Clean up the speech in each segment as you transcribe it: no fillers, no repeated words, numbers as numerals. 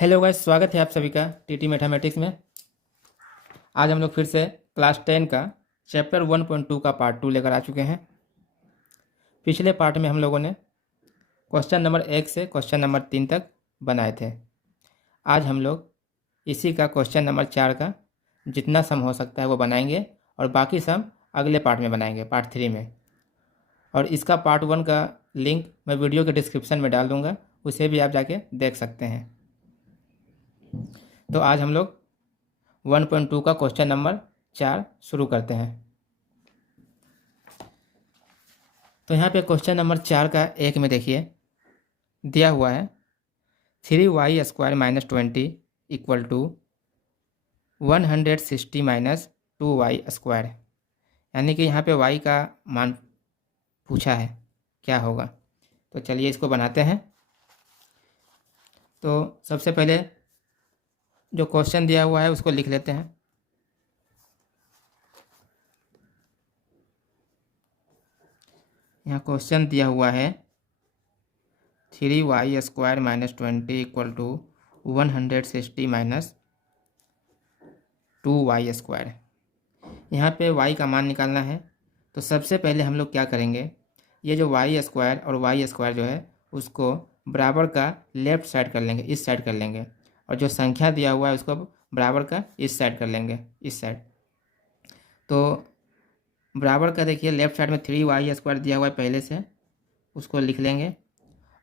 Hello guys, स्वागत है आप सभी का टीटी मैथमेटिक्स में। आज हम लोग फिर से क्लास 10 का चैप्टर 1.2 का पार्ट 2 लेकर आ चुके हैं। पिछले पार्ट में हम लोगों ने क्वेश्चन नंबर 1 से क्वेश्चन नंबर 3 तक बनाए थे। आज हम लोग इसी का क्वेश्चन नंबर 4 का जितना सम हो सकता है वो बनाएंगे और बाकी सम अगले पार्ट में बनाएंगे, पार्ट 3 में। और इसका पार्ट 1 का लिंक मैं वीडियो के डिस्क्रिप्शन में डाल दूँगा, उसे भी आप जाके देख सकते हैं। तो आज हम लोग 1.2 का क्वेश्चन नंबर 4 शुरू करते हैं। तो यहाँ पे क्वेश्चन नंबर 4 का एक में देखिए दिया हुआ है 3y² minus 20 equal to 160 minus 2y²। यानी कि यहाँ पे y का मान पूछा है, क्या होगा। तो चलिए इसको बनाते हैं। तो सबसे पहले जो क्वेश्चन दिया हुआ है उसको लिख लेते हैं। यहाँ क्वेश्चन दिया हुआ है 3y² minus 20 equal to 160 minus 2y²। यहाँ पे y का मान निकालना है। तो सबसे पहले हम लोग क्या करेंगे, ये जो y² और y² जो है उसको बराबर का लेफ्ट साइड कर लेंगे, इस साइड कर लेंगे। और जो संख्या दिया हुआ है उसको बराबर का इस साइड कर लेंगे, इस साइड। तो बराबर का देखिए लेफ्ट साइड में 3y² दिया हुआ है पहले से, उसको लिख लेंगे।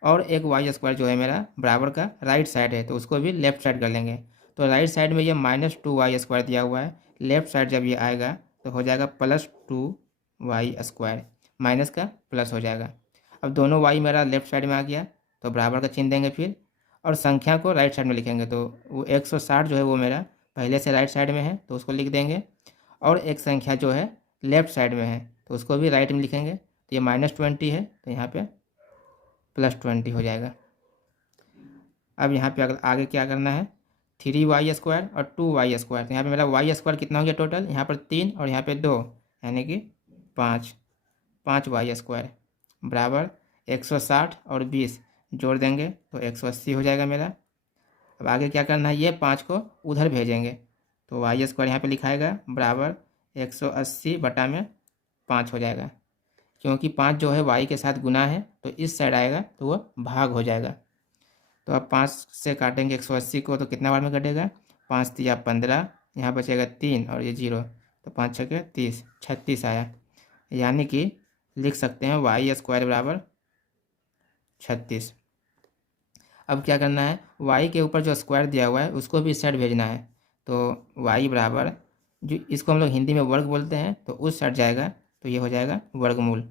और एक y² जो है मेरा बराबर का राइट साइड है, तो उसको भी लेफ्ट साइड कर लेंगे। तो राइट साइड में ये माइनस 2y² दिया हुआ है, लेफ्ट साइड जब ये आएगा तो हो जाएगा प्लस 2y², माइनस का प्लस हो जाएगा। अब दोनों y मेरा लेफ्ट साइड में आ गया तो बराबर का चिन्ह देंगे फिर, और संख्या को राइट साइड में लिखेंगे। तो वो 160 जो है वो मेरा पहले से राइट साइड में है तो उसको लिख देंगे। और एक संख्या जो है लेफ्ट साइड में है तो उसको भी राइट में लिखेंगे। तो ये -20 है तो यहाँ पे +20 हो जाएगा। अब यहाँ पे अगर आगे क्या करना है, 3y² और 2y²। तो यहाँ पे मेरा y² कितना हो गया टोटल, यहाँ पर 3 और यहाँ पे 2, यानी कि 5 y² बराबर 160 और 20 जोड़ देंगे तो 180 हो जाएगा मेरा। अब आगे क्या करना है, ये 5 को उधर भेजेंगे। तो y² यहाँ पे लिखाएगा बराबर 180 बटा में 5 हो जाएगा। क्योंकि 5 जो है y के साथ गुना है तो इस साइड आएगा तो वो भाग हो जाएगा। तो अब 5 से काटेंगे 180 को तो कितना बार में कटेगा, 5 तिया 15, यहाँ बचेगा 3 और ये 0, तो 5 छके 30, 36 आया। यानी कि लिख सकते हैं y² बराबर 36। अब क्या करना है, y के ऊपर जो स्क्वायर दिया हुआ है उसको भी इस साइड भेजना है। तो y बराबर, जो इसको हम लोग हिंदी में वर्ग बोलते हैं, तो उस साइड जाएगा तो ये हो जाएगा वर्गमूल।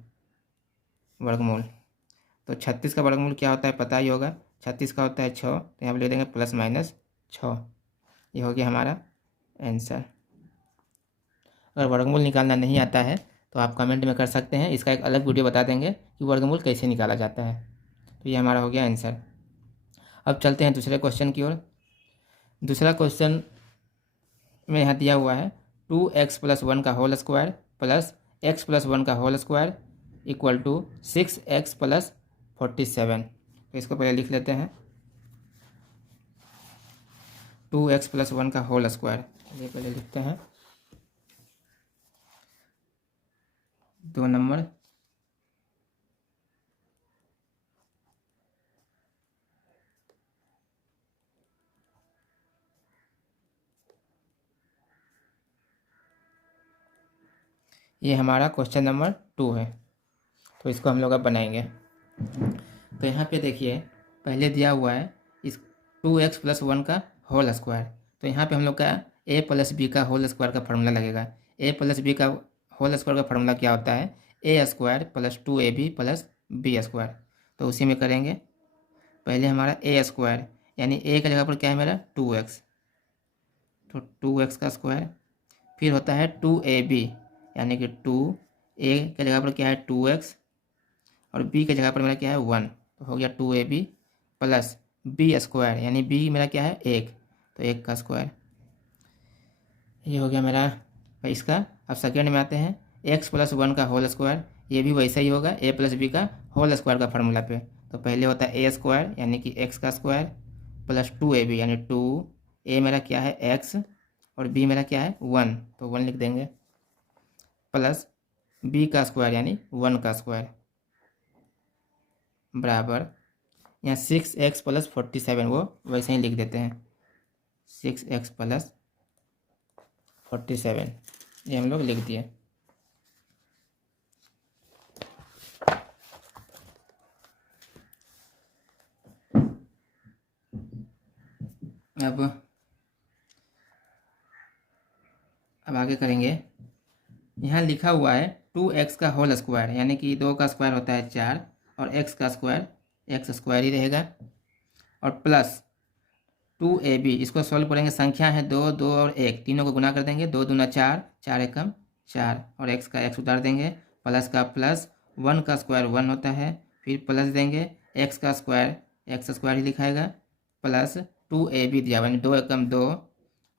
तो 36 का वर्गमूल क्या होता है पता ही होगा, 36 का होता है 6, तो यहाँ पर ले देंगे +-6। ये हो गया हमारा आंसर। अगर वर्गमूल निकालना नहीं आता है तो आप कमेंट में कर सकते हैं, इसका एक अलग वीडियो बता देंगे कि वर्गमूल कैसे निकाला जाता है। तो ये हमारा हो गया आंसर। अब चलते हैं दूसरे क्वेश्चन की ओर। दूसरा क्वेश्चन में यहाँ दिया हुआ है 2x + 1 का होल स्क्वायर प्लस x + 1 का whole square equal to 6x + 47। तो इसको पहले लिख लेते हैं, 2x + 1 का होल स्क्वायर। ये पहले लिखते हैं 2 नंबर। ये हमारा क्वेश्चन नंबर 2 है, तो इसको हम लोग अब बनाएंगे। तो यहाँ पे देखिए पहले दिया हुआ है इस 2x + 1 का होल स्क्वायर। तो यहाँ पे हम लोग का a + b का होल स्क्वायर का फार्मूला लगेगा। a + b का होल स्क्वायर का फार्मूला क्या होता है, a² + 2ab + b²। तो उसी में करेंगे। पहले हमारा a² यानी a की जगह पर क्या है मेरा 2x, तो 2x का स्क्वायर। फिर होता है 2ab यानी कि 2a की जगह पर क्या है 2x और b की जगह पर मेरा क्या है 1, तो हो गया 2ab + b² यानी b मेरा क्या है 1, तो 1 का स्क्वायर। ये हो गया मेरा इसका। अब सेकेंड में आते हैं x + 1 का होल स्क्वायर। ये भी वैसा ही होगा a + b का होल स्क्वायर का फार्मूला पे। तो पहले होता है a² यानी कि x का स्क्वायर प्लस 2ab यानी 2a मेरा क्या है x और b मेरा क्या है 1, तो 1 लिख देंगे, प्लस b का स्क्वायर यानी 1 का स्क्वायर बराबर यहाँ 6x प्लस 47 वो वैसे ही लिख देते हैं, 6x प्लस 47 ये हम लोग लिख दिए। अब आगे करेंगे। यहाँ लिखा हुआ है 2x का होल स्क्वायर यानी कि 2 का स्क्वायर होता है 4 और x का स्क्वायर x स्क्वायर ही रहेगा, और प्लस 2ab इसको सॉल्व करेंगे, संख्या है 2, 2 और 1 तीनों को गुना कर देंगे, 2 दूना 4, 4 एकम 4 और x का x उतार देंगे, प्लस का प्लस 1 का स्क्वायर 1 होता है, फिर प्लस देंगे x का स्क्वायर x स्क्वायर ही लिखाएगा, प्लस 2ab दिया यानी 2 एकम 2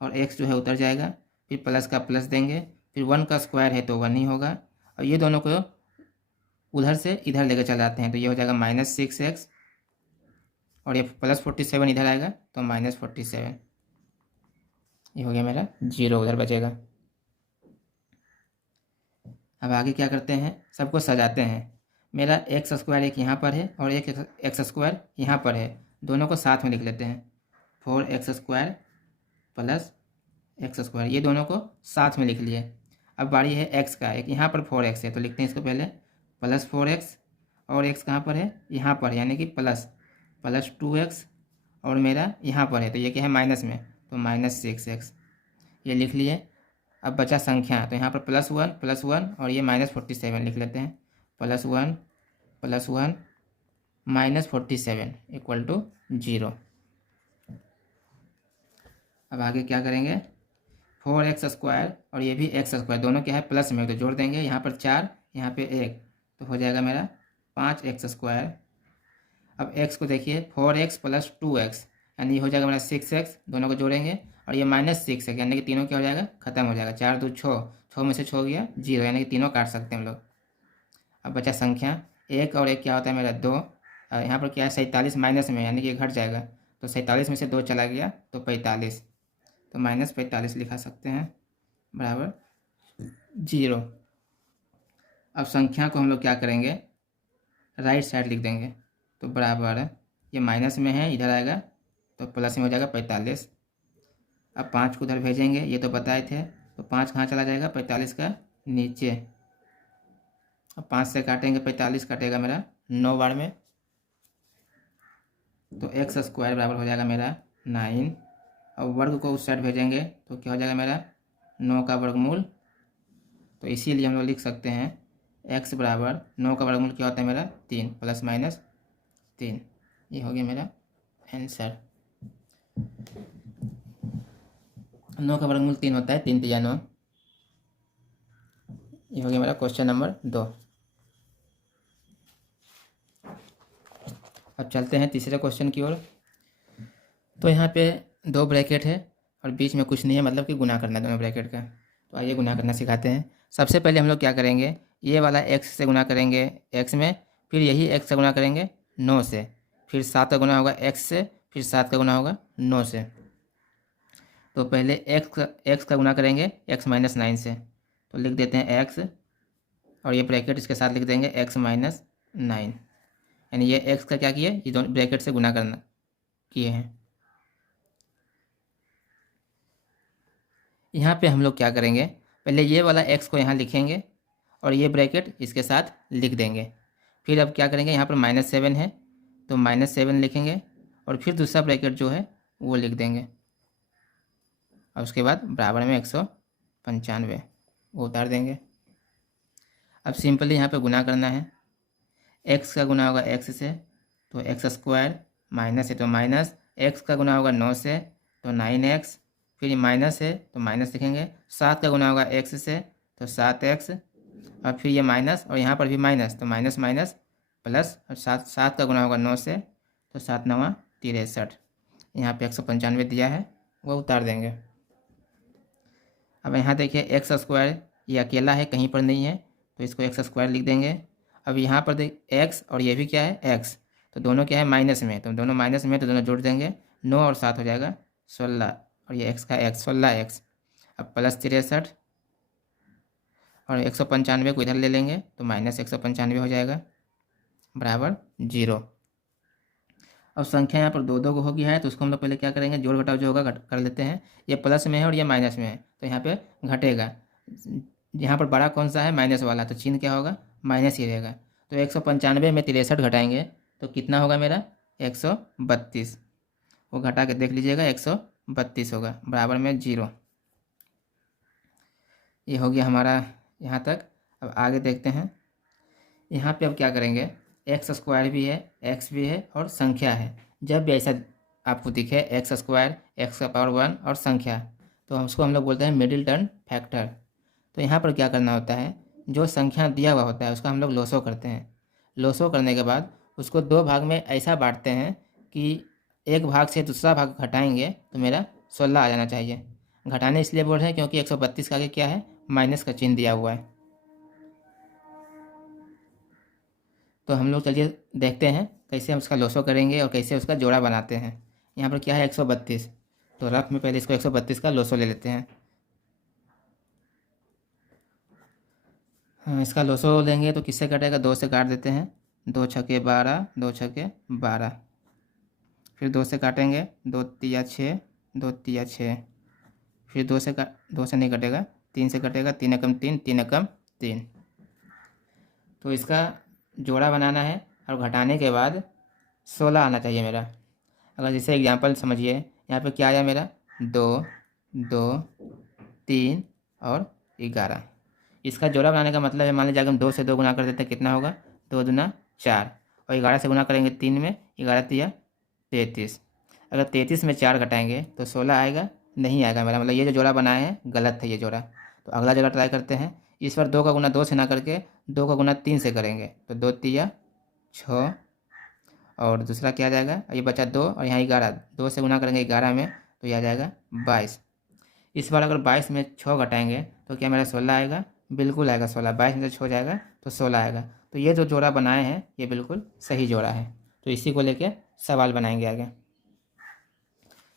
और x जो है उतर जाएगा, फिर प्लस का प्लस देंगे, फिर 1 का स्क्वायर है तो 1 ही होगा, और ये दोनों को उधर से इधर लेकर चले जाते हैं तो ये हो जाएगा -6x और ये प्लस 47 इधर आएगा तो -47, ये हो गया मेरा 0 उधर बचेगा। अब आगे क्या करते हैं, सबको सजाते हैं। मेरा एक्स स्क्वायर एक यहाँ पर है और एक एक्स स्क्वायर यहाँ पर है, दोनों को साथ में लिख लेते हैं, 4x square plus x square, ये दोनों को साथ में लिख लिए। अब बारी है x का, एक यहाँ पर 4x है तो लिखते हैं इसको पहले प्लस 4x और x कहाँ पर है यहाँ पर, यानी कि प्लस 2x और मेरा यहाँ पर है तो ये क्या है माइनस में तो -6x ये लिख लिए। अब बचा संख्या तो यहाँ पर +1 और ये -47 लिख लेते हैं, +1 -47 इक्वल टू 0। अब आगे क्या करेंगे, 4x स्क्वायर और ये भी x स्क्वायर दोनों क्या है प्लस में तो जोड़ देंगे, यहाँ पर 4 यहाँ पे 1 तो हो जाएगा मेरा 5x स्क्वायर। अब x को देखिए 4x प्लस 2x यानी ये हो जाएगा मेरा 6x, दोनों को जोड़ेंगे और ये -6x यानी कि तीनों क्या हो जाएगा खत्म हो जाएगा, 4 2 6, 6 में से 6 गया 0 यानी कि तीनों काट सकते हैं हम लोग। अब बचा संख्या 1 और 1 क्या होता है मेरा 2, यहाँ पर क्या है 47 माइनस में यानी कि घट जाएगा तो 47 में से 2 चला गया तो 45, तो -45 लिखा सकते हैं बराबर 0। अब संख्या को हम लोग क्या करेंगे राइट साइड लिख देंगे तो बराबर ये माइनस में है इधर आएगा तो प्लस में हो जाएगा 45। अब 5 को उधर भेजेंगे, ये तो बताए थे तो 5 कहाँ चला जाएगा 45 का नीचे। अब 5 से काटेंगे 45 कटेगा मेरा 9 बार में तो x स्क्वायर बराबर हो जाएगा मेरा 9। अब वर्ग को उस साइड भेजेंगे तो क्या हो जाएगा मेरा 9 का वर्गमूल, तो इसीलिए हम लोग लिख सकते हैं x बराबर 9 का वर्गमूल क्या होता है मेरा 3 ± 3, ये हो गया मेरा आंसर। 9 का वर्गमूल 3 होता है, 3 3 9, ये हो गया मेरा क्वेश्चन नंबर 2। अब चलते हैं तीसरे क्वेश्चन की ओर। तो यहाँ पे 2 ब्रैकेट है और बीच में कुछ नहीं है, मतलब कि गुना करना है दोनों ब्रैकेट का। तो आइए गुना करना सिखाते हैं। सबसे पहले हम लोग क्या करेंगे, ये वाला x से गुना करेंगे x में, फिर यही x से गुना करेंगे 9 से, फिर 7 का गुना होगा x से, फिर 7 का गुना होगा 9 से। तो पहले x का गुना करेंगे x - 9 से, तो लिख देते हैं x और ये ब्रैकेट इसके साथ लिख देंगे x - 9, यानी ये x का क्या किए ये दोनों ब्रैकेट से गुना करना किए हैं। यहाँ पे हम लोग क्या करेंगे, पहले ये वाला x को यहाँ लिखेंगे और ये ब्रैकेट इसके साथ लिख देंगे। फिर अब क्या करेंगे, यहाँ पर -7 है तो -7 लिखेंगे और फिर दूसरा ब्रैकेट जो है वो लिख देंगे और उसके बाद बराबर में 195 वो उतार देंगे। अब सिंपली यहाँ पे गुना करना है, x का गुना होगा x से तो x स्क्वायर, माइनस है तो माइनस, x का गुना होगा 9 से तो 9x, फिर माइनस है तो माइनस लिखेंगे, 7 का गुना होगा x से तो 7x, और फिर ये माइनस और यहाँ पर भी माइनस तो माइनस माइनस प्लस, और 7 का गुना होगा 9 से तो 7 9 63, यहाँ पे 195 दिया है वो उतार देंगे। अब यहाँ देखिए x स्क्वायर ये अकेला है कहीं पर नहीं है तो इसको x स्क्वायर लिख देंगे। अब यहाँ पर देख x और ये भी क्या है x, तो दोनों क्या है माइनस में, तो दोनों माइनस में तो दोनों जोड़ देंगे, 9 और 7 हो जाएगा 16, और ये x का x 16x। अब प्लस 63 और 195 को इधर ले लेंगे तो माइनस 195 हो जाएगा बराबर 0। अब संख्या यहाँ पर दो दो को हो गया है तो उसको हम लोग पहले क्या करेंगे, जोड़ घटाव जो होगा कर लेते हैं। ये प्लस में है और ये माइनस में है तो यहाँ पे घटेगा। यहाँ पर बड़ा कौन सा है, माइनस वाला, तो चिन्ह क्या होगा, माइनस ही रहेगा। तो 195 में 63 घटाएंगे तो कितना होगा मेरा 132। वो घटा के देख लीजिएगा 132 होगा बराबर में 0। ये हो गया हमारा यहाँ तक। अब आगे देखते हैं। यहाँ पे अब क्या करेंगे, एक्स स्क्वायर भी है, एक्स भी है और संख्या है। जब भी ऐसा आपको दिखे एक्स स्क्वायर, एक्स का पावर 1 और संख्या, तो उसको हम लोग बोलते हैं मिडिल टर्म फैक्टर। तो यहाँ पर क्या करना होता है, जो संख्या दिया हुआ होता है उसका हम लोग लोसो करते हैं। लोसो करने के बाद उसको दो भाग में ऐसा बांटते हैं कि एक भाग से दूसरा भाग घटाएंगे तो मेरा 16 आ जाना चाहिए। घटाने इसलिए बोल रहे हैं क्योंकि 132 का आगे क्या है, माइनस का चिन्ह दिया हुआ है। तो हम लोग चलिए देखते हैं कैसे हम उसका लोसो करेंगे और कैसे उसका जोड़ा बनाते हैं। यहाँ पर क्या है 132, तो रफ में पहले इसको 132 का लोसो ले लेते हैं। हाँ, इसका लोसो लेंगे तो किससे कटेगा, 2 से काट देते हैं। 2 छके 12, 2 छके 12, फिर 2 से काटेंगे, 2 तिया 6, 2 तिया 6, फिर 2 से नहीं कटेगा, 3 से कटेगा, 3 एकम 3, 3 एकम 3। तो इसका जोड़ा बनाना है और घटाने के बाद 16 आना चाहिए मेरा। अगर जैसे एग्जांपल समझिए, यहाँ पे क्या आया मेरा 2, 2, 3 और 11। इसका जोड़ा बनाने का मतलब है, मान लीजिए अगर हम 2 से 2 गुना कर देते हैं कितना होगा, 2 दूना 4, और 11 से गुना करेंगे 3 में, 11 तिया 33। अगर 33 में 4 घटाएंगे तो 16 आएगा, नहीं आएगा मेरा, मतलब ये जो जोड़ा बनाए हैं गलत है ये जोड़ा। तो अगला जगह ट्राई करते हैं। इस बार 2 का गुना 2 से ना करके 2 का गुना 3 से करेंगे तो 2 तिया 6, और दूसरा क्या आ जाएगा, ये बचा 2 और यहाँ 11, 2 से गुना करेंगे 11 में तो ये आ जाएगा 22। इस बार अगर 22 में 6 घटाएंगे तो क्या मेरा 16 आएगा, बिल्कुल आएगा 16। 22 में से 6 जाएगा तो 16 आएगा। तो ये जो जोड़ा बनाए हैं ये बिल्कुल सही जोड़ा है। तो इसी को लेके सवाल बनाएंगे आगे।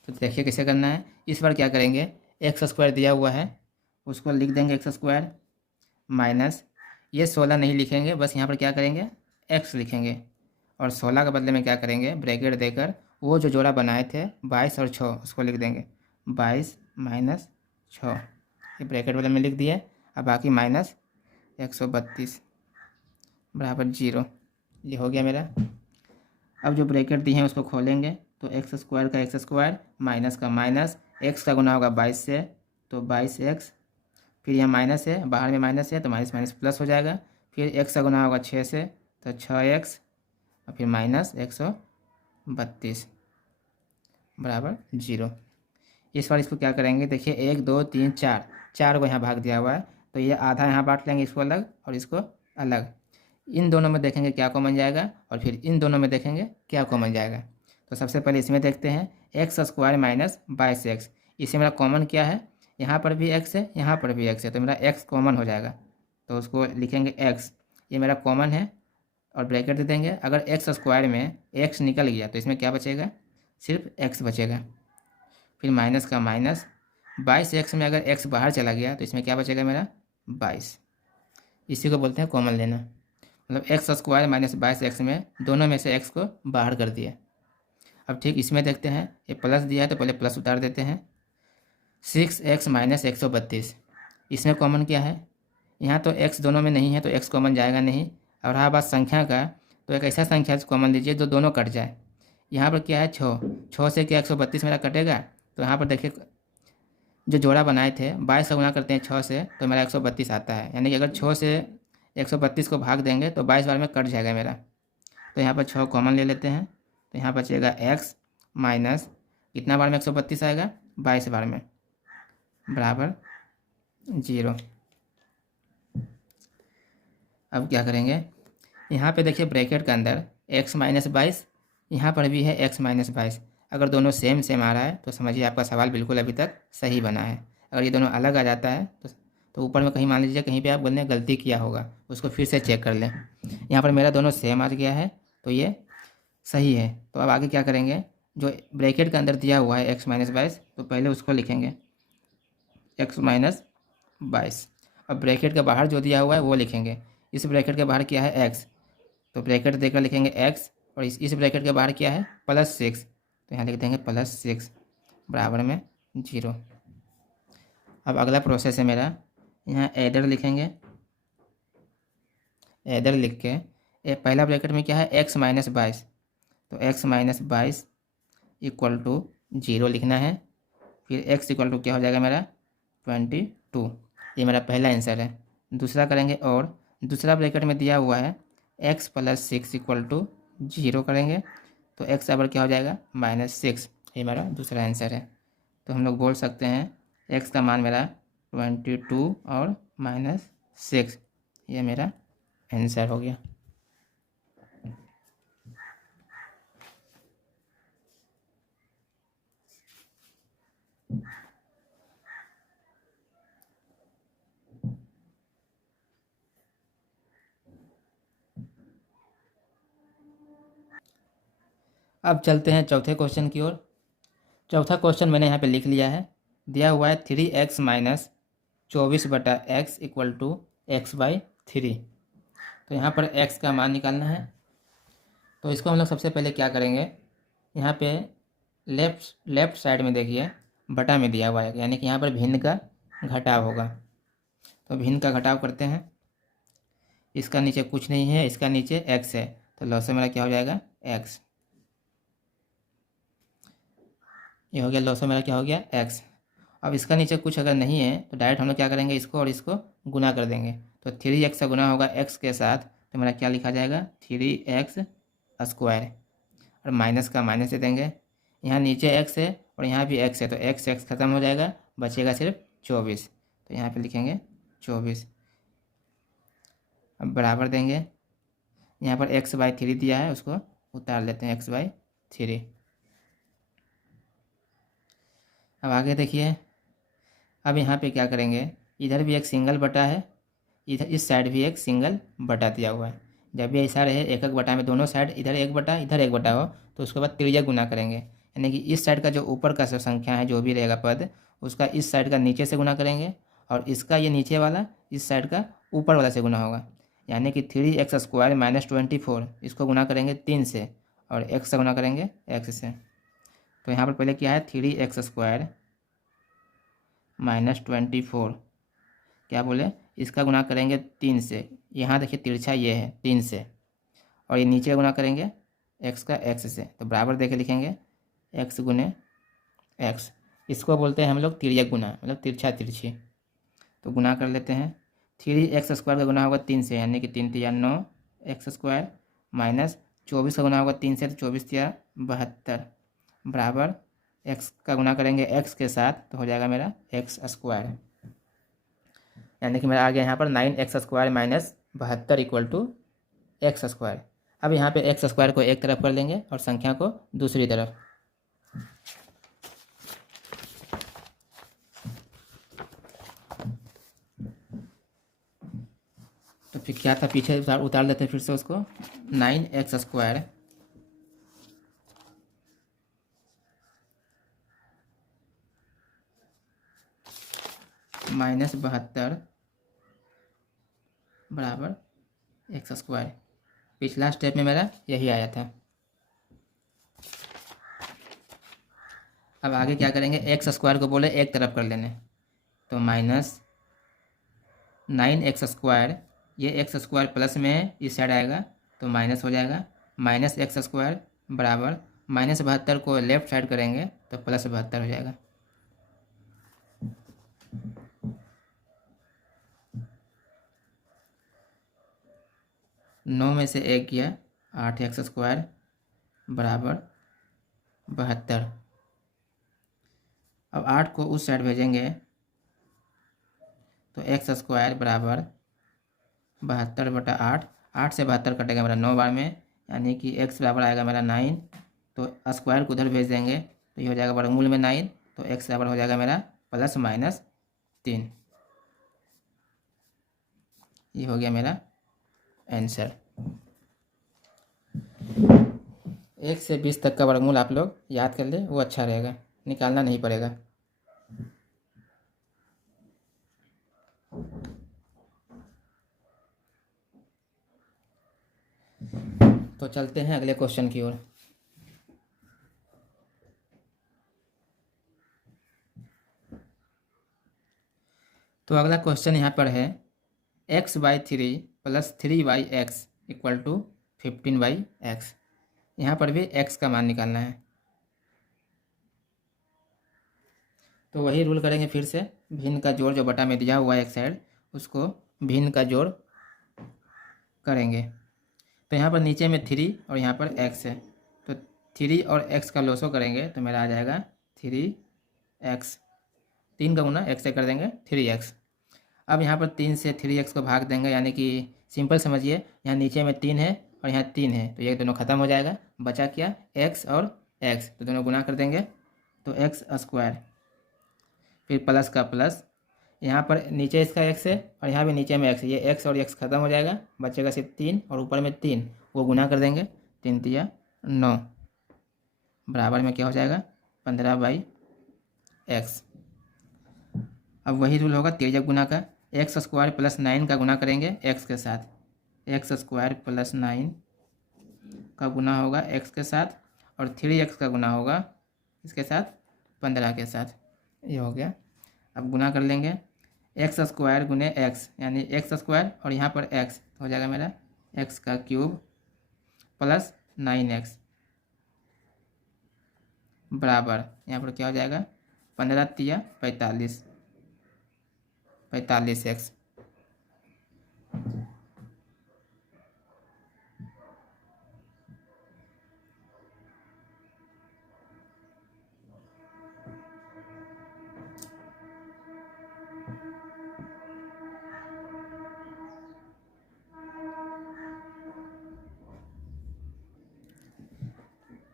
तो देखिए कैसे करना है। इस बार क्या करेंगे, एक्स स्क्वायर दिया हुआ है उसको लिख देंगे एक्स स्क्वायर माइनस, ये 16 नहीं लिखेंगे, बस यहाँ पर क्या करेंगे एक्स लिखेंगे, और 16 के बदले में क्या करेंगे, ब्रैकेट देकर वो जो जोड़ा बनाए थे 22 और 6 उसको लिख देंगे 22 माइनस 6, ये ब्रैकेट बदले में लिख दिए। अब बाकी माइनस 132 बराबर 0। ये हो गया मेरा। अब जो ब्रैकेट दी हैं उसको खोलेंगे तो एक्स स्क्वायर का एक्स स्क्वायर माइनस का माइनस, एक्स का गुना होगा 22 से तो 22x, फिर यहाँ माइनस है, बाहर में माइनस है तो माइनस माइनस प्लस हो जाएगा। फिर एक्स का गुना होगा 6 से तो 6x, और फिर माइनस 132 बराबर 0। इस बार इसको क्या करेंगे, देखिए 1 2 3 4, 4 को यहाँ भाग दिया हुआ है तो ये आधा यहाँ बांट लेंगे, इसको अलग और इसको अलग। इन दोनों में देखेंगे क्या कॉमन जाएगा और फिर इन दोनों में देखेंगे क्या कॉमन जाएगा। तो सबसे पहले इसमें देखते हैं एक्स स्क्वायर माइनस 22x, इससे मेरा कॉमन क्या है, यहाँ पर भी x है, यहाँ पर भी x है, तो मेरा x कॉमन हो जाएगा तो उसको लिखेंगे x, ये मेरा कॉमन है और ब्रैकेट दे देंगे। अगर एक्स स्क्वायर में x निकल गया तो इसमें क्या बचेगा, सिर्फ x बचेगा। फिर माइनस का माइनस, 22x में अगर x बाहर चला गया तो इसमें क्या बचेगा मेरा 22। इसी को बोलते हैं कॉमन लेना, मतलब एक्स स्क्वायर माइनस 22x में दोनों में से x को बाहर कर दिया। अब ठीक इसमें देखते हैं, ये प्लस दिया है तो पहले प्लस उतार देते हैं। 6x माइनस 132, इसमें कॉमन क्या है, यहाँ तो x दोनों में नहीं है तो x कॉमन जाएगा नहीं। और रहा बात संख्या का, तो एक ऐसा संख्या कॉमन लीजिए जो दोनों कट जाए। यहाँ पर क्या है 6 से क्या 132 मेरा कटेगा, तो यहाँ पर देखिए जो जोड़ा बनाए थे 22 का गुना करते हैं 6 से तो मेरा 132 आता है, यानी कि अगर 6 से 132 को भाग देंगे तो 22 बार में कट जाएगा मेरा। तो यहाँ पर 6 कॉमन ले लेते हैं तो यहाँ बचेगा x माइनस कितना बार में 132 आएगा, 22 बार में बराबर 0। अब क्या करेंगे, यहाँ पे देखिए ब्रैकेट के अंदर x माइनस 22, यहाँ पर भी है x माइनस 22। अगर दोनों सेम सेम आ रहा है तो समझिए आपका सवाल बिल्कुल अभी तक सही बना है। अगर ये दोनों अलग आ जाता है तो ऊपर में कहीं मान लीजिए कहीं पे आप बोलने गलती किया होगा, उसको फिर से चेक कर लें। यहाँ पर मेरा दोनों सेम आ गया है तो ये सही है। तो अब आगे क्या करेंगे, जो ब्रैकेट के अंदर दिया हुआ है x माइनस 22, तो पहले उसको लिखेंगे x माइनस 22। अब ब्रैकेट के बाहर जो दिया हुआ है वो लिखेंगे। इस ब्रैकेट के बाहर क्या है x, तो ब्रैकेट देकर लिखेंगे x, और इस ब्रैकेट के बाहर क्या है +6, तो यहाँ लिख देंगे +6 बराबर में 0। अब अगला प्रोसेस है मेरा, यहाँ एडर लिखेंगे। एडर लिख के पहला ब्रैकेट में क्या है x माइनस 22, तो x माइनस 22 इक्वल टू 0 लिखना है। फिर x इक्वल टू क्या हो जाएगा मेरा 22। ये मेरा पहला आंसर है। दूसरा करेंगे, और दूसरा ब्रैकेट में दिया हुआ है x प्लस 6 इक्वल टू 0 करेंगे, तो x बराबर क्या हो जाएगा -6। ये मेरा दूसरा आंसर है। तो हम लोग बोल सकते हैं x का मान मेरा 22 और -6, ये मेरा आंसर हो गया। अब चलते हैं चौथे क्वेश्चन की ओर। चौथा क्वेश्चन मैंने यहाँ पे लिख लिया है। दिया हुआ है 3x minus 24/x equal to x/3। तो यहाँ पर x का मान निकालना है। तो इसको हम लोग सबसे पहले क्या करेंगे, यहाँ पे लेफ्ट साइड में देखिए बटा में दिया हुआ है, यानी कि यहाँ पर भिन्न का घटाव होगा। तो भिन्न का घटाव करते हैं। इसका नीचे कुछ नहीं है, इसका नीचे x है, तो लॉस मेरा क्या हो जाएगा x। ये हो गया लॉस मेरा क्या हो गया x। अब इसका नीचे कुछ अगर नहीं है तो डायरेक्ट हम लोग क्या करेंगे, इसको और इसको गुना कर देंगे। तो 3x का गुना होगा x के साथ, तो मेरा क्या लिखा जाएगा 3x स्क्वायर, और माइनस का माइनस दे देंगे। यहाँ नीचे x है और यहाँ भी x है, तो x खत्म हो जाएगा, बचेगा सिर्फ 24। तो यहाँ पे लिखेंगे 24। अब बराबर देंगे, यहाँ पर x/3 दिया है, उसको उतार लेते हैं x/3। अब आगे देखिए, अब यहाँ पे क्या करेंगे, इधर भी एक सिंगल बटा है, इधर इस साइड भी एक सिंगल बटा दिया हुआ है। जब भी ऐसा रहे एक एक बटा में दोनों साइड इधर एक बटा इधर एक बटा हो, तो उसके बाद तिर्यक गुना करेंगे, यानी कि इस साइड का जो ऊपर का संख्या है जो भी रहेगा पद, उसका इस साइड का नीचे से गुना करेंगे, और इसका ये नीचे वाला इस साइड का ऊपर वाला से गुना होगा। यानी कि 3x स्क्वायर माइनस 24, इसको गुना करेंगे 3 से, और x से गुना करेंगे x से। तो यहाँ पर पहले क्या है 3x स्क्वायर माइनस 24, क्या बोले, इसका गुना करेंगे 3 से। यहाँ देखिए तिरछा ये है 3 से, और ये नीचे गुना करेंगे x का x से, तो बराबर देके लिखेंगे x गुने x। इसको बोलते हैं हम लोग तिर्यक गुना, मतलब तिरछा तिरछी। तो गुना कर लेते हैं। 3x स्क्वायर का गुना होगा 3 से, यानी कि 3 तिया 9 x स्क्वायर, माइनस 24 का गुना होगा 3 से, तो 24 तिया 72, बराबर x का गुना करेंगे x के साथ, तो हो जाएगा मेरा x स्क्वायर, यानी कि मेरा आ गया यहाँ पर 9x square minus 72 equal to x square. अब यहाँ पे x स्क्वायर को एक तरफ कर लेंगे और संख्या को दूसरी तरफ। तो फिर क्या था, पीछे उतार लेते हैं फिर से उसको। 9x स्क्वायर माइनस 72 बराबर x स्क्वायर। पिछला स्टेप में मेरा यही आया था। अब आगे क्या करेंगे, x स्क्वायर को बोले एक तरफ कर लेने, तो माइनस 9x स्क्वायर, ये x स्क्वायर प्लस में है, इस साइड आएगा तो माइनस हो जाएगा, माइनस x स्क्वायर बराबर माइनस 72 को लेफ्ट साइड करेंगे तो प्लस 72 हो जाएगा। नौ में से एक गया, 8x स्क्वायर बराबर 72। अब 8 को उस साइड भेजेंगे तो x स्क्वायर बराबर 72/8। 8 से 72 कटेगा मेरा 9 बार में, यानी कि x बराबर आएगा मेरा 9। तो स्क्वायर को उधर भेज देंगे तो ये हो जाएगा वर्गमूल में 9, तो x बराबर हो जाएगा मेरा +-3। ये हो गया मेरा आंसर। 1 से 20 तक का वर्गमूल आप लोग याद कर ले, वो अच्छा रहेगा, निकालना नहीं पड़ेगा। तो चलते हैं अगले क्वेश्चन की ओर। तो अगला क्वेश्चन यहाँ पर है x/3 + 3y(x) = 15y(x). यहाँ पर भी x का मान निकालना है। तो वही रूल करेंगे फिर से, भिन्न का जोड़ जो बटा में दिया हुआ है एक साइड, उसको भिन्न का जोड़ करेंगे। तो यहाँ पर नीचे में 3 और यहाँ पर x है, तो 3 और x का लोसो करेंगे तो मेरा आ जाएगा 3x। 3 का गुना x से कर देंगे 3x। अब यहाँ पर 3 से 3x को भाग देंगे, यानी कि सिंपल समझिए, यहाँ नीचे में 3 है और यहाँ 3 है, तो ये दोनों खत्म हो जाएगा। बचा क्या, x और x, तो दोनों गुना कर देंगे तो x²। फिर प्लस का प्लस, यहाँ पर नीचे इसका x है और यहाँ भी नीचे में x है, ये x और x खत्म हो जाएगा, बचेगा सिर्फ 3 और ऊपर में 3, वो गुना कर देंगे। 3 तिया 9 बराबर में क्या हो जाएगा 15/x। अब वही रूल होगा तिर्यक गुना का, x² + 9 का गुना करेंगे x के साथ, x² + 9 का गुना होगा x के साथ, और 3x का गुना होगा इसके साथ 15 के साथ। ये हो गया। अब गुना कर लेंगे, x² गुने x, यानी x² और यहाँ पर x हो जाएगा मेरा x³ + 9x बराबर, यहाँ पर क्या हो जाएगा 15 तिया 45x।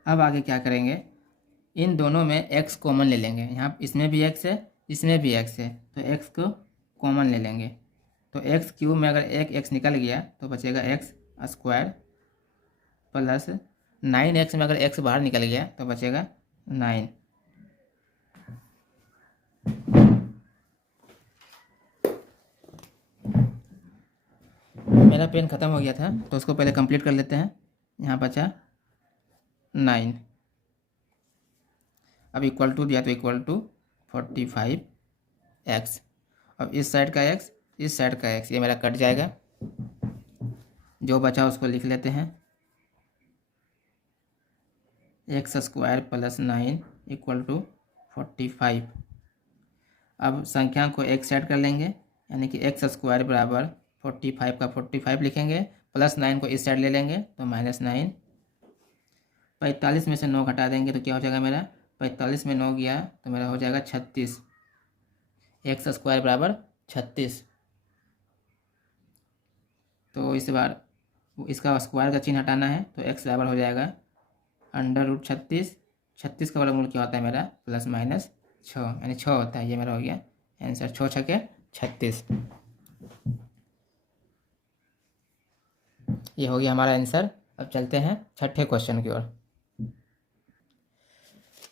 अब आगे क्या करेंगे, इन दोनों में x कॉमन ले लेंगे। यहाँ इसमें भी x है, इसमें भी x है, तो x को कॉमन ले लेंगे। तो x³ में अगर एक x निकल गया तो बचेगा x² + 9x में अगर x बाहर निकल गया तो बचेगा 9। मेरा पेन ख़त्म हो गया था तो उसको पहले कंप्लीट कर लेते हैं। यहाँ बचा 9। अब इक्वल टू दिया तो इक्वल टू 45x। अब इस साइड का x, इस साइड का x, ये मेरा कट जाएगा। जो बचा उसको लिख लेते हैं, x² + 9 = 45। अब संख्या को एक साइड कर लेंगे, यानी कि x² बराबर 45 का 45 लिखेंगे, + 9 को इस साइड ले लेंगे तो -9। 45 में से 9 घटा देंगे तो क्या हो जाएगा मेरा, 45 में 9 गया तो मेरा हो जाएगा 36। x² बराबर 36। तो इस बार इसका स्क्वायर का चिन्ह हटाना है, तो x बराबर हो जाएगा √36। 36 का वर्गमूल क्या होता है मेरा, ±6, यानी 6 होता है। ये मेरा हो गया आंसर, 6 छके 36। ये हो गया हमारा आंसर। अब चलते हैं छठे क्वेश्चन की ओर।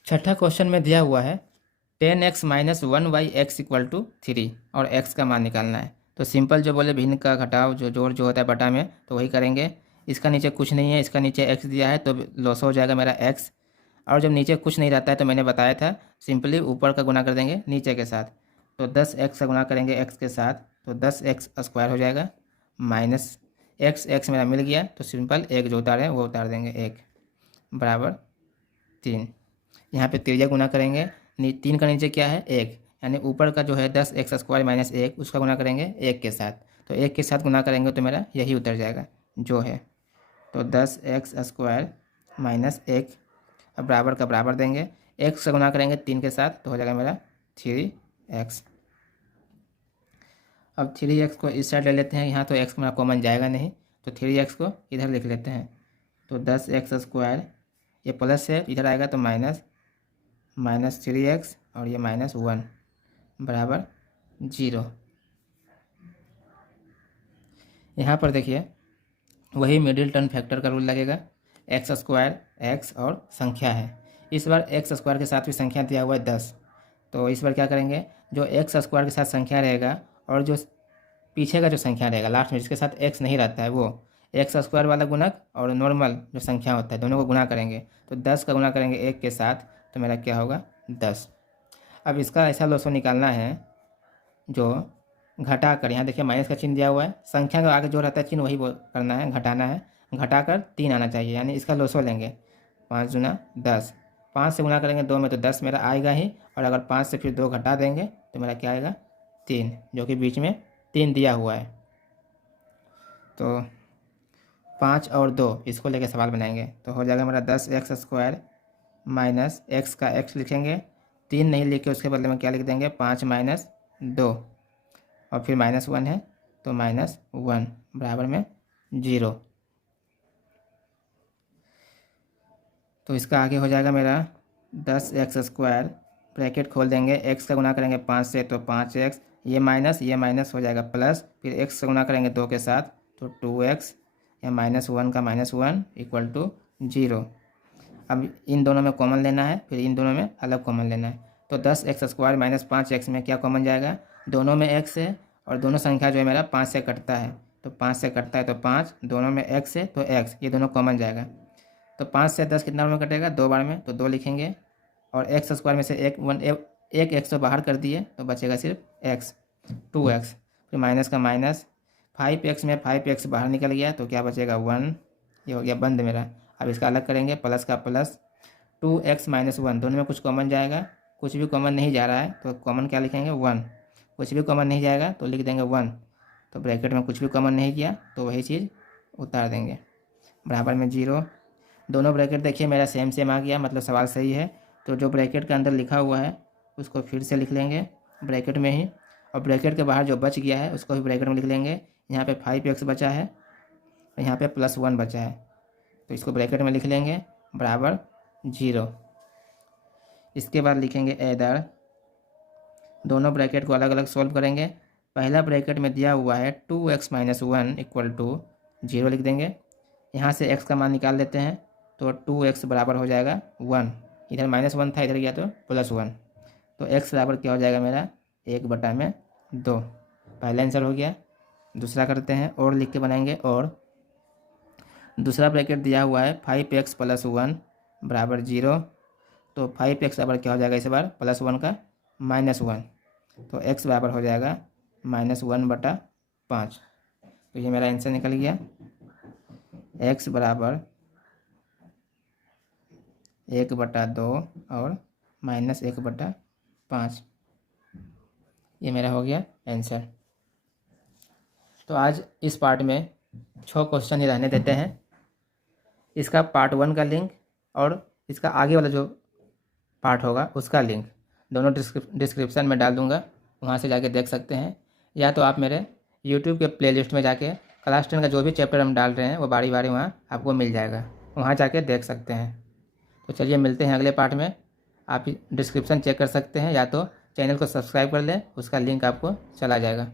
छठा क्वेश्चन में दिया हुआ है 10x - 1y(x) = 3 और x का मान निकालना है। तो सिंपल जो बोले भिन्न का घटाव जो जोड़ जो होता है बटा में, तो वही करेंगे। इसका नीचे कुछ नहीं है, इसका नीचे x दिया है तो लॉस हो जाएगा मेरा x। और जब नीचे कुछ नहीं रहता है तो मैंने बताया था सिंपली ऊपर का गुना कर देंगे नीचे के साथ। तो 10x का गुना करेंगे x के साथ तो 10x² हो जाएगा, माइनस x मेरा मिल गया तो सिंपल एक जो उतारे वो उतार देंगे 1 बराबर 3। यहाँ पे तिर्यक गुना करेंगे, 3 का नीचे क्या है 1, यानी ऊपर का जो है 10x² - 1 उसका गुना करेंगे 1 के साथ। तो 1 के साथ गुना करेंगे तो मेरा यही उतर जाएगा जो है। तो 10x² - 1 अब बराबर का बराबर देंगे, x से गुना करेंगे 3 के साथ तो हो जाएगा मेरा 3x। अब 3x को इस साइड ले लेते हैं, यहाँ तो x मेरा कॉमन जाएगा नहीं, तो 3x को इधर लिख लेते हैं। तो 10x² ये प्लस है, इधर आएगा तो -3x और ये -1 बराबर 0। यहाँ पर देखिए वही मिडिल टर्म फैक्टर का रूल लगेगा, x² एक्स और संख्या है। इस बार एक्स स्क्वायर के साथ भी संख्या दिया हुआ है 10। तो इस बार क्या करेंगे, जो एक्स स्क्वायर के साथ संख्या रहेगा और जो पीछे का जो संख्या रहेगा लास्ट में जिसके साथ एक्स नहीं रहता है, वो एक्स स्क्वायर वाला गुणक और नॉर्मल जो संख्या होता है दोनों को गुणा करेंगे। तो 10 का गुणा करेंगे 1 के साथ, तो मेरा क्या होगा 10। अब इसका ऐसा लोसो निकालना है जो घटा कर, यहाँ देखिए माइनस का चिन्ह दिया हुआ है, संख्या का आगे जो रहता है चिन्ह वही वो करना है, घटाना है, घटाकर 3 आना चाहिए, यानी इसका लोसो लेंगे 5 दूना 10। 5 से गुणा करेंगे 2 में तो 10 मेरा आएगा ही, और अगर 5 से फिर 2 घटा देंगे तो मेरा क्या आएगा 3, जो कि बीच में 3 दिया हुआ है। तो 5 और 2 इसको लेके सवाल बनाएंगे, तो हो जाएगा मेरा 10x² माइनस एक्स का x लिखेंगे, 3 नहीं लिख के उसके बदले में क्या लिख देंगे 5 माइनस 2, और फिर -1 है तो -1 बराबर में 0। तो इसका आगे हो जाएगा मेरा 10x² ब्रैकेट खोल देंगे, x का गुना करेंगे 5 से तो 5x, ये माइनस हो जाएगा प्लस, फिर x से गुना करेंगे 2 के साथ तो 2x, या -1 का -1 इक्वल टू 0। अब इन दोनों में कॉमन लेना है, फिर इन दोनों में अलग कॉमन लेना है। तो 10x² माइनस 5x में क्या कॉमन जाएगा, दोनों में x है और दोनों संख्या जो है मेरा 5 से कटता है, तो 5 से कटता है तो 5, दोनों में x है तो x, ये दोनों कॉमन जाएगा। तो 5 से 10 कितना बार में कटेगा, 2 बार में, तो 2 लिखेंगे, और x² में से एक x तो बाहर कर दिए तो बचेगा सिर्फ x, 2x, फिर माइनस का माइनस, 5x में 5x बाहर निकल गया तो क्या बचेगा 1, ये हो गया बंद मेरा। अब इसका अलग करेंगे, प्लस का प्लस, 2x माइनस 1, दोनों में कुछ कॉमन जाएगा, कुछ भी कॉमन नहीं जा रहा है तो कॉमन क्या लिखेंगे 1, कुछ भी कॉमन नहीं जाएगा तो लिख देंगे 1, तो ब्रैकेट में कुछ भी कॉमन नहीं किया तो वही चीज़ उतार देंगे, बराबर में 0। दोनों ब्रैकेट देखिए मेरा सेम आ गया, मतलब सवाल सही है। तो जो ब्रैकेट के अंदर लिखा हुआ है उसको फिर से लिख लेंगे ब्रैकेट में ही, और ब्रैकेट के बाहर जो बच गया है उसको भी ब्रैकेट में लिख लेंगे। यहाँ पे 5x बचा है और यहाँ पे +1 बचा है, तो इसको ब्रैकेट में लिख लेंगे बराबर 0। इसके बाद लिखेंगे ऐदर, दोनों ब्रैकेट को अलग अलग सॉल्व करेंगे। पहला ब्रैकेट में दिया हुआ है 2x माइनस 1 इक्वल टू 0 लिख देंगे, यहाँ से x का मान निकाल लेते हैं तो 2x बराबर हो जाएगा 1, इधर -1 था इधर गया तो +1, तो x बराबर क्या हो जाएगा मेरा 1/2। पहला आंसर हो गया। दूसरा करते हैं, और लिख के बनाएंगे, और दूसरा ब्रैकेट दिया हुआ है 5x + 1 बराबर 0, तो 5x बराबर क्या हो जाएगा इस बार +1 का -1, तो x बराबर हो जाएगा -1/5। तो ये मेरा आंसर निकल गया, x बराबर 1/2 और -1/5, ये मेरा हो गया आंसर। तो आज इस पार्ट में 6 क्वेश्चन ही रहने देते हैं। इसका पार्ट 1 का लिंक और इसका आगे वाला जो पार्ट होगा उसका लिंक दोनों डिस्क्रिप्शन में डाल दूंगा, वहाँ से जाके देख सकते हैं, या तो आप मेरे यूट्यूब के प्लेलिस्ट में जाके क्लास 10 का जो भी चैप्टर हम डाल रहे हैं वो बारी बारी वहाँ आपको मिल जाएगा, वहाँ जाके देख सकते हैं। तो चलिए मिलते हैं अगले पार्ट में। आप डिस्क्रिप्शन चेक कर सकते हैं, या तो चैनल को सब्सक्राइब कर लें, उसका लिंक आपको चला जाएगा।